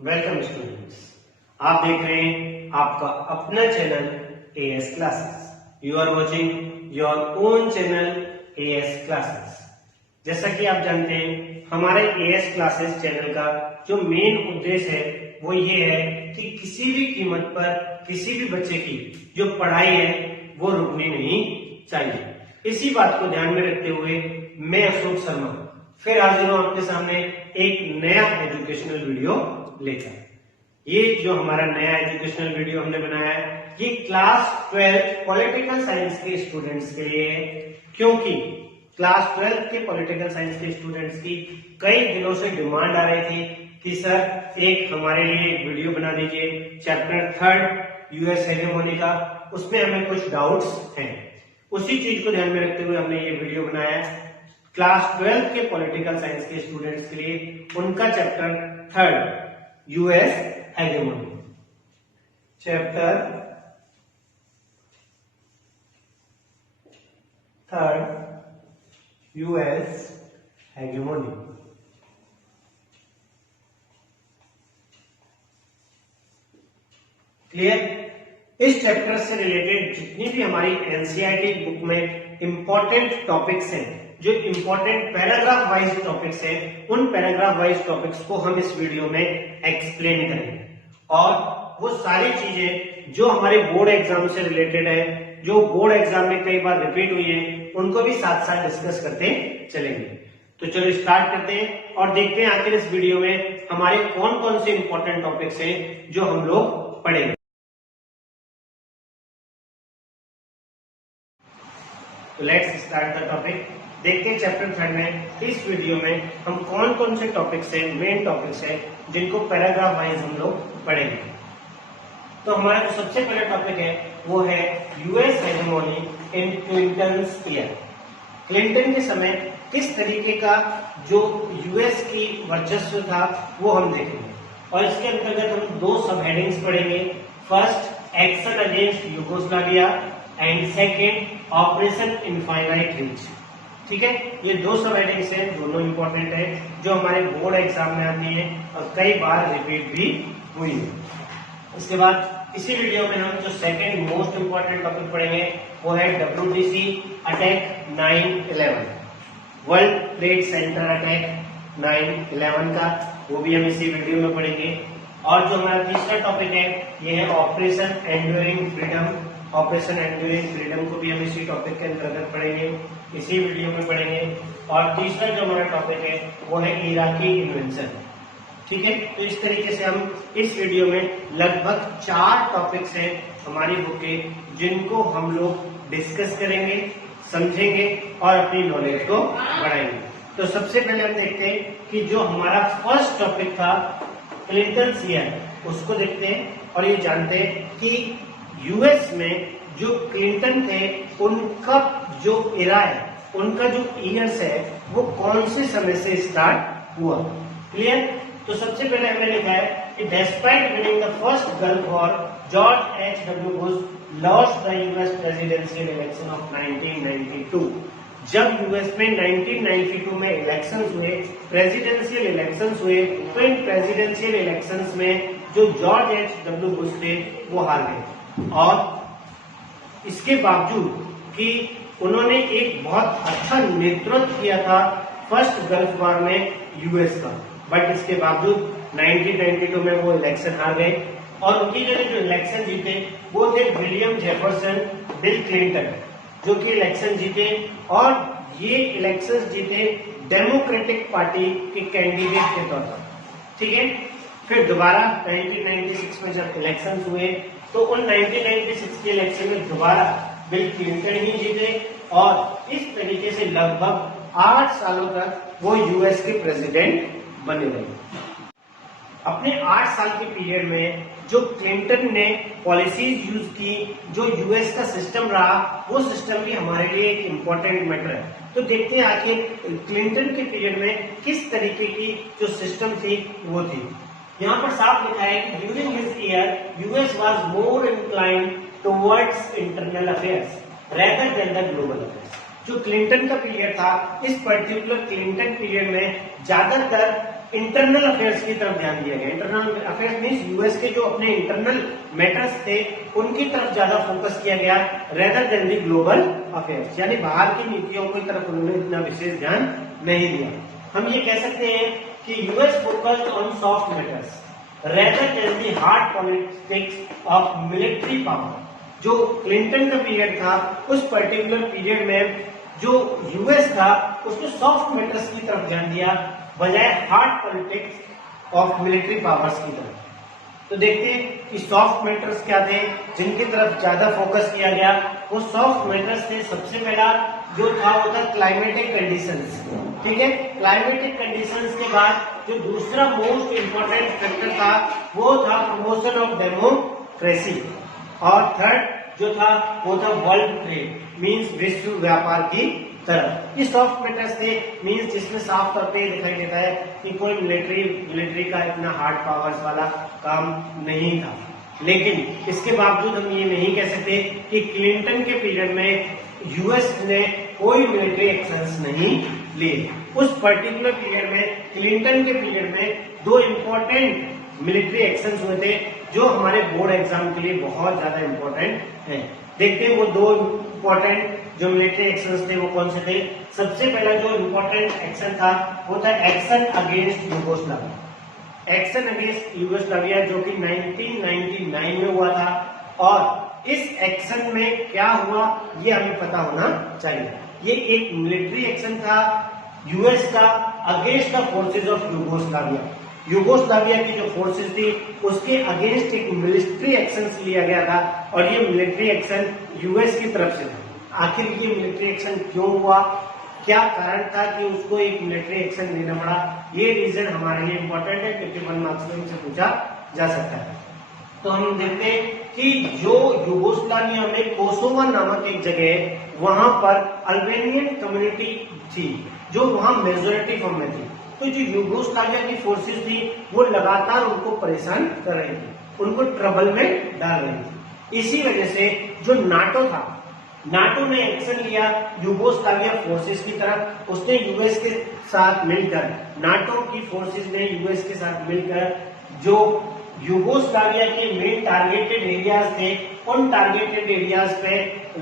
Welcome students, आप देख रहे हैं आपका अपना channel AS classes. You are watching your own channel AS classes. जैसा कि आप जानते हैं, हमारे एएस क्लासेस चैनल का जो मेन उद्देश्य है वो ये है कि किसी भी कीमत पर किसी भी बच्चे की जो पढ़ाई है वो रुकनी नहीं चाहिए। इसी बात को ध्यान में रखते हुए मैं अशोक शर्मा फिर हाजिर हूं आपके सामने एक नया एजुकेशनल वीडियो लेकर। ये जो हमारा नया एजुकेशनल वीडियो हमने बनाया है ये क्लास 12 पॉलिटिकल साइंस के स्टूडेंट्स के लिए है, क्योंकि क्लास 12 के पॉलिटिकल साइंस के स्टूडेंट्स की कई दिनों से डिमांड आ रही थी कि सर एक हमारे लिए एक वीडियो बना दीजिए चैप्टर 3 यूएस हेगेमोनी का, उसमें हमें कुछ डाउट्स हैं। उसी चीज को ध्यान में रखते हुए हमने ये वीडियो बनाया है क्लास 12 के पॉलिटिकल साइंस के स्टूडेंट्स के लिए, उनका chapter 3 US hegemony. Chapter 3 US hegemony. Clear? इस चैप्टर से रिलेटेड जितनी भी हमारी एनसीईआरटी बुक में इंपॉर्टेंट टॉपिक्स हैं, जो इंपॉर्टेंट पैराग्राफ वाइज टॉपिक्स हैं, उन पैराग्राफ वाइज टॉपिक्स को हम इस वीडियो में एक्सप्लेन करेंगे और वो सारी चीजें जो हमारे बोर्ड एग्जाम से रिलेटेड है, जो बोर्ड एग्जाम में कई बार रिपीट हुई है, उनको भी साथ साथ डिस्कस करते चलेंगे। तो चलो स्टार्ट करते हैं और देखते हैं आखिर इस वीडियो में हमारे कौन कौन से इंपॉर्टेंट टॉपिक्स हैं जो हम लोग पढ़ेंगे। तो लेट्स स्टार्ट द टॉपिक। देखते हैं चैप्टर 3 में इस वीडियो में हम कौन कौन से टॉपिक्स हैं, मेन टॉपिक्स हैं जिनको पैराग्राफ वाइज हम लोग पढ़ेंगे। तो हमारा जो सबसे पहला टॉपिक है वो है यूएस हेगेमोनी इन क्लिंटन्स ईयर। क्लिंटन के समय किस तरीके का जो यूएस की वर्चस्व था वो हम देखेंगे और इसके अंतर्गत हम दो सब हेडिंग्स पढ़ेंगे। First, action against Yugoslavia and second, operation infinite reach. ठीक है, ये दो सब हेडिंग्स हैं, दोनों इंपॉर्टेंट है, जो हमारे बोर्ड एग्जाम में आती है और कई बार रिपीट भी हुई है। इसके बाद इसी वीडियो में हम जो सेकेंड मोस्ट इंपॉर्टेंट टॉपिक पढ़ेंगे वो है WTC attack 9/11, world trade centre attack 9/11 का, वो भी हम इसी वीडियो में पढ़ेंगे। और जो हमारा तीसरा टॉपिक है ये है operation enduring freedom. Operation enduring freedom को भी हम इसी टॉपिक के अंतर्गत पढ़ेंगे, इसी वीडियो में पढ़ेंगे। और तीसरा जो हमारा टॉपिक है वो है इराकी इन्वेंशन। ठीक है, तो इस तरीके से हम इस वीडियो में लगभग 4 टॉपिक्स हैं हमारी बुक के, जिनको हम लोग डिस्कस करेंगे, समझेंगे और अपनी नॉलेज को बढ़ाएंगे। तो सबसे पहले हम देखते हैं कि जो हमारा फर्स्ट टॉपिक था क्लिंटन ईयर, उसको देखते हैं और ये जानते हैं कि यूएस में जो क्लिंटन थे उनका जो इरा है, उनका जो ईयर्स है वो कौन से समय से स्टार्ट हुआ। क्लियर? तो सबसे पहले हमने लिखा है कि despite winning the first gulf war, George H.W. Bush lost the US presidential election of 1992। जब यूएस में 1992 में इलेक्शंस हुए, प्रेसिडेंशियल इलेक्शंस हुए, तो इन प्रेसिडेंशियल इलेक्शंस में जो जॉर्ज H.W. बुश थे वो हार गए। और इसके बावजूद कि उन्होंने एक बहुत अच्छा नेतृत्व किया था फर्स्ट गल्फ वॉर में यूएस का, बट इसके बावजूद 1992 में वो इलेक्शन हार गए। और उनकी जो इलेक्शन जीते वो थे विलियम जेफरसन बिल क्लिंटन, जो कि इलेक्शन जीते और ये इलेक्शन जीते डेमोक्रेटिक पार्टी के कैंडिडेट के तौर पर। ठीक है, फिर दोबारा 1996 में जब इलेक्शन हुए तो उन 1996 के इलेक्शन में दोबारा बिल क्लिंटन ही जीते और इस तरीके से लगभग 8 सालों तक वो यूएस के प्रेसिडेंट बने रहे। अपने 8 साल के पीरियड में जो क्लिंटन ने पॉलिसीज यूज की, जो यूएस का सिस्टम रहा, वो सिस्टम भी हमारे लिए एक इम्पोर्टेंट मैटर है। तो देखते हैं आखिर क्लिंटन के पीरियड में किस तरीके की जो सिस्टम थी वो थी। यहाँ पर साफ लिखा है कि during his year US was more inclined towards internal affairs rather than the global affairs. जो क्लिंटन का पीरियड था, इस पर्टिकुलर क्लिंटन पीरियड में ज्यादातर इंटरनल अफेयर्स की तरफ ध्यान दिया गया। इंटरनल अफेयर्स मींस यूएस के जो अपने इंटरनल मैटर्स थे उनकी तरफ ज्यादा फोकस किया गया रेदर देन दी ग्लोबल अफेयर्स, यानी बाहर की नीतियों की तरफ उन्होंने इतना विशेष ध्यान नहीं दिया। हम ये कह सकते हैं कि US focused on soft matters rather than the hard politics of military power. जो क्लिंटन का पीरियड था उस पर्टिकुलर पीरियड में जो यूएस था उसने सॉफ्ट मैटर्स की तरफ ध्यान दिया बजाय hard politics of military powers की तरफ। तो देखते हैं कि सॉफ्ट मैटर्स क्या थे जिनकी तरफ ज्यादा फोकस किया गया। वो सॉफ्ट मैटर्स थे, सबसे पहला जो था वो था क्लाइमेटिक कंडीशंस। ठीक है, क्लाइमेटिक कंडीशंस के बाद जो दूसरा मोस्ट इंपॉर्टेंट फैक्टर था वो था प्रमोशन ऑफ डेमोक्रेसी, और थर्ड जो था वो था वर्ल्ड ट्रेड मींस विश्व व्यापार की तरफ। ये सॉफ्ट मैटर्स थे मींस जिसमें साफ तौर पे दिखाई देता है कि कोई मिलिट्री का इतना हार्ड पावर्स वाला काम नहीं था। लेकिन इसके बावजूद हम ये नहीं कह सकते कि क्लिंटन के पीरियड में यूएस ने कोई मिलिट्री एक्शंस नहीं लिए। उस पर्टिकुलर पीरियड में, क्लिंटन के पीरियड में, दो इंपॉर्टेंट मिलिट्री एक्शंस हुए थे जो हमारे बोर्ड एग्जाम के लिए बहुत ज्यादा इंपॉर्टेंट हैं। देखते हैं वो दो इंपॉर्टेंट जो मिलिट्री एक्शंस थे वो कौन से थे। सबसे पहला जो इंपॉर्टेंट एक्शन था वो था action against Yugoslavia. Action against Yugoslavia जो कि 1999 में हुआ था, और इस एक्शन में क्या हुआ ये हमें पता होना चाहिए। ये एक मिलिट्री एक्शन था यूएस का against the forces of Yugoslavia. Yugoslavia की जो फोर्सेस थी उसके अगेंस्ट एक मिलिट्री एक्शन लिया गया था, और ये मिलिट्री एक्शन यूएस की तरफ से था। आखिर ये मिलिट्री एक्शन क्यों हुआ, क्या कारण था कि उसको एक मिलिट्री एक्शन लेना पड़ा, ये रीजन हमारे लिए इंपॉर्टेंट है क्योंकि 1 मार्क्स में से पूछा जा सकता है। तो हम देखते हैं कि जो यूगोस्लाविया में कोसोवो नामक एक जगह है वहां पर अल्बेनियन कम्युनिटी थी जो वहां मेजोरिटी फॉर्म में थी। तो जो यूगोस्लाविया की फोर्सेस थी वो लगातार उनको परेशान कर रही थी, उनको ट्रबल में डाल रही थी। इसी वजह से जो नाटो था, नाटो ने एक्शन लिया यूगोस्लाविया फोर्सेस की तरफ। उसने यूएस के साथ मिलकर, नाटो की फोर्सेस ने यूएस के साथ मिलकर जो यूगोस्लाविया के मेन टारगेटेड एरियाज थे उन टारगेटेड एरियाज पे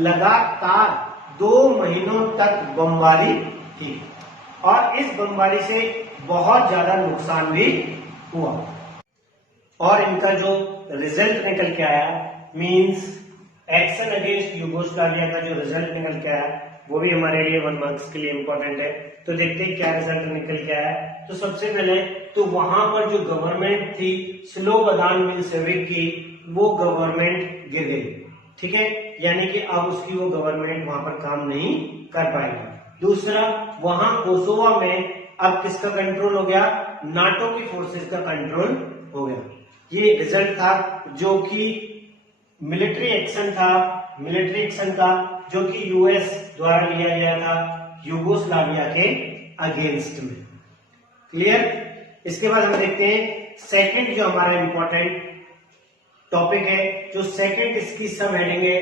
लगातार 2 महीनों तक बमबारी की, और इस बमबारी से बहुत ज्यादा नुकसान भी हुआ। और इनका जो रिजल्ट निकल के आया मींस एक्शन अगेंस्ट यूगोस्लाविया का जो रिजल्ट निकल के आया वो भी हमारे लिए 1 मार्क्स के लिए इंपॉर्टेंट है। तो देखते हैं क्या रिजल्ट निकल के आया। तो सबसे पहले तो वहां पर जो गवर्नमेंट थी स्लोबोदान मिलोसेविक की, वो गवर्नमेंट गिर गई। ठीक है, यानी कि अब उसकी वो गवर्नमेंट वहां पर काम नहीं कर पाएगी। दूसरा, वहां कोसोवो में अब किसका कंट्रोल हो गया, नाटो की फोर्सेस का कंट्रोल हो गया। ये रिजल्ट था जो कि मिलिट्री एक्शन था जो कि यूएस द्वारा लिया गया था यूगोस्लाविया के अगेंस्ट में। क्लियर। इसके बाद हम देखते हैं सेकंड जो हमारा इंपॉर्टेंट टॉपिक है, जो सेकंड इसकी सब हेडिंग है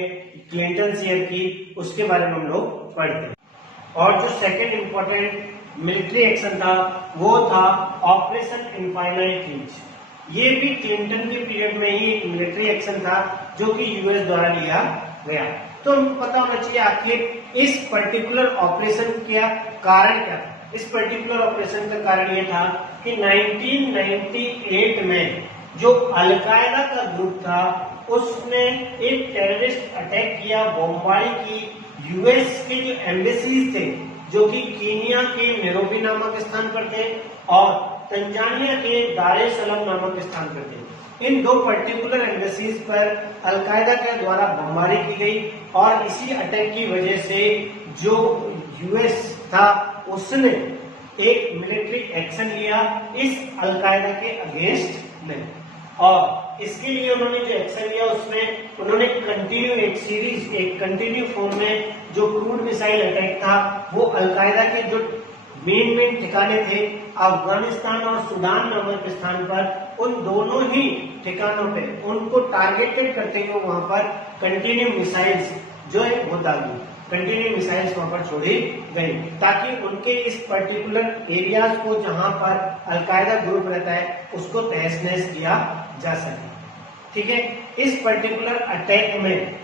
क्लिंटन ईयर की, उसके बारे में हम लोग पढ़ते हैं। और जो सेकंड इंपॉर्टेंट मिलिट्री एक्शन था वो था ऑपरेशन इनफाइनाइट रीच। ये भी क्लिंटन के पीरियड में ही एक मिलिट्री एक्शन था जो कि यूएस द्वारा लिया गया। तो हमको पता होना चाहिए आखिर इस पर्टिकुलर ऑपरेशन का कारण क्या था। इस पर्टिकुलर ऑपरेशन का कारण ये था कि 1998 में जो अलकायदा का ग्रुप था उसने एक टेररिस्ट अटैक किया, बमबारी की। यूएस के जो एम्बेसीज थे जो कि कीनिया के नैरोबी नामक स्थान पर थे और तंजानिया के दार एस सलाम नामक स्थान पर थे। इन 2 पर्टिकुलर एम्बेसीज पर अलकायदा के द्वारा बमबारी की गई, और इसी अटैक की वजह से जो यूएस था उसने एक मिलिट्री एक्शन लिया इस अलकायदा के अगेंस्ट में। और इसके लिए उन्होंने जो एक्शन लिया उसमें उन्होंने एक कंटिन्यू फॉर्म में जो क्रूड मिसाइल अटैक था वो अलकायदा के जो मेन ठिकाने थे अफगानिस्तान और सूडान नामक स्थान पर, उन दोनों ही ठिकानों पे उनको टारगेटेड करते हुए वहां पर कंटिन्यू मिसाइल्स जो है वो दागी। कंटिन्यू मिसाइल्स वहां पर छोड़ी गई ताकि उनके इस पर्टिकुलर एरियाज को जहां पर अलकायदा ग्रुप रहता है उसको तहस नहस किया जा सके। ठीक है, इस पर्टिकुलर अटैक में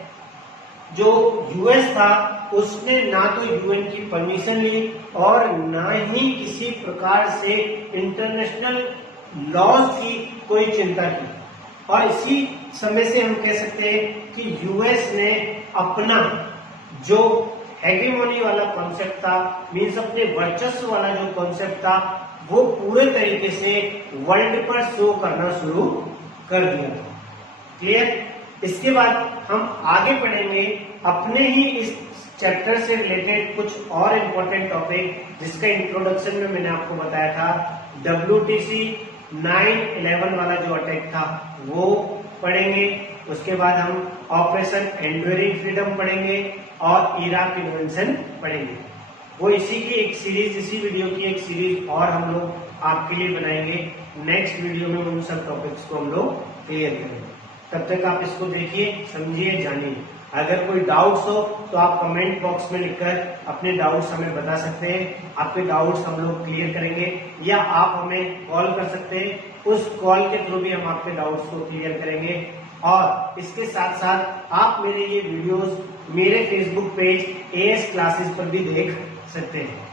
जो यूएस था उसने ना तो यूएन की परमिशन ली और ना ही किसी प्रकार से इंटरनेशनल लॉज की कोई चिंता की। और इसी समय से हम कह सकते हैं कि यूएस ने अपना जो हेगेमोनी वाला कॉन्सेप्ट था, मीन्स अपने वर्चस्व वाला जो कॉन्सेप्ट था, वो पूरे तरीके से वर्ल्ड पर शो करना शुरू कर दिया था। क्लियर? इसके बाद हम आगे पढ़ेंगे अपने ही इस चैप्टर से रिलेटेड कुछ और इम्पोर्टेंट टॉपिक, जिसका इंट्रोडक्शन में मैंने आपको बताया था WTC 9/11 वाला जो अटैक था वो पढ़ेंगे। उसके बाद हम ऑपरेशन एंड्यूरिंग फ्रीडम पढ़ेंगे और इराक इन्वेंशन पढ़ेंगे। वो इसी की एक सीरीज, इसी वीडियो की एक सीरीज और हम लोग आपके लिए बनाएंगे। नेक्स्ट वीडियो में उन सब टॉपिक्स को हम लोग क्लियर करेंगे। तब तक आप इसको देखिए, समझिए, जानिए। अगर कोई डाउट्स हो तो आप कमेंट बॉक्स में लिखकर अपने डाउट्स हमें बता सकते हैं। आपके डाउट्स हम लोग क्लियर करेंगे या आप हमें कॉल कर सकते हैं। उस कॉल के थ्रू भी हम आपके डाउट्स को क्लियर करेंगे। और इसके साथ साथ आप मेरे ये वीडियोस मेरे फेसबुक पेज AS क्लासेस पर भी देख सकते हैं।